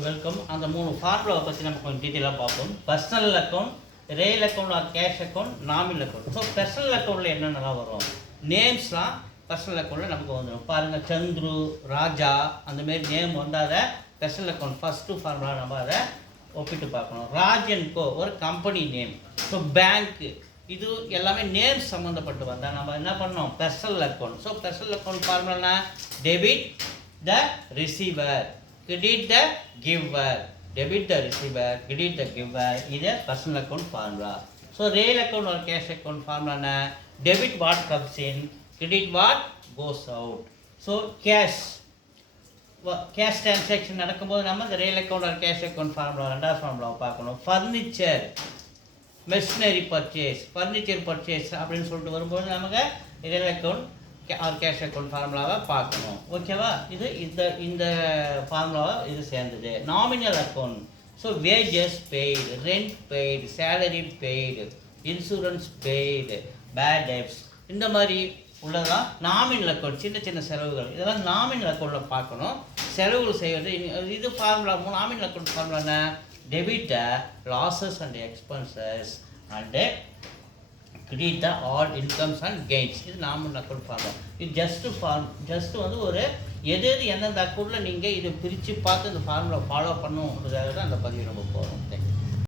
Welcome. அந்த 3 ஃபார்முலாவை பற்றி நம்ம கொஞ்சம் டீட்டெயிலாக பார்ப்போம். Personal account, real account or cash account, nominal account. So personal அக்கௌண்ட்டில் என்னென்னலாம் வரும், நேம்ஸ்லாம் பர்சனல் அக்கௌண்ட்டில் நமக்கு வந்துடும். பாருங்கள், சந்துரு, ராஜா அந்தமாரி நேம் வந்து அதை பர்சனல் அக்கௌண்ட் ஃபஸ்ட்டு ஃபார்முலா நம்ம அதை ஒப்பிட்டு பார்க்கணும். ராஜன்கோ ஒரு கம்பெனி நேம். ஸோ பேங்க்கு இது எல்லாமே நேம் சம்மந்தப்பட்டு வந்தால் நம்ம என்ன பண்ணோம், personal account. So personal account ஃபார்முலானா debit the receiver, credit the giver, debit the receiver, credit the giver. This is personal account formula. So real account or cash account formula na debit what comes in, credit what goes out. So cash transaction நடக்கும்போது நம்ம இந்த real account or cash account formula ரெண்டாவது ஃபார்முலாவை பார்க்கணும். Furniture, machinery purchase, furniture purchase அப்படின்னு சொல்லிட்டு வரும்போது நமக்கு real account or cash account ஃபார்முலாவை பார்க்கணும். ஓகேவா? இது இந்த ஃபார்முலாவை இது சேர்ந்தது. Nominal account. So wages paid, rent paid, salary paid, insurance paid, bad debts, இந்த மாதிரி உள்ளதான் நாமினல் அக்கௌண்ட். சின்ன சின்ன செலவுகள் இதெல்லாம் நாமினல் அக்கௌண்ட்டில் பார்க்கணும். செலவுகள் செய்வது இது ஃபார்முலா. நாமினல் அக்கௌண்ட் ஃபார்முலானா debit losses and expenses and credit the all incomes and gains. இது நாமினல் அக்கௌண்ட் ஃபார்முலா. இது ஜஸ்ட் வந்து ஒரு எது எந்தெந்த அக்கௌண்ட்டில் நீங்கள் இதை பிரித்து பார்த்து இந்த ஃபார்முலா ஃபாலோ பண்ணுன்றதாக தான் அந்த பதிவு நம்ம போகிறோம். தேங்க்யூ.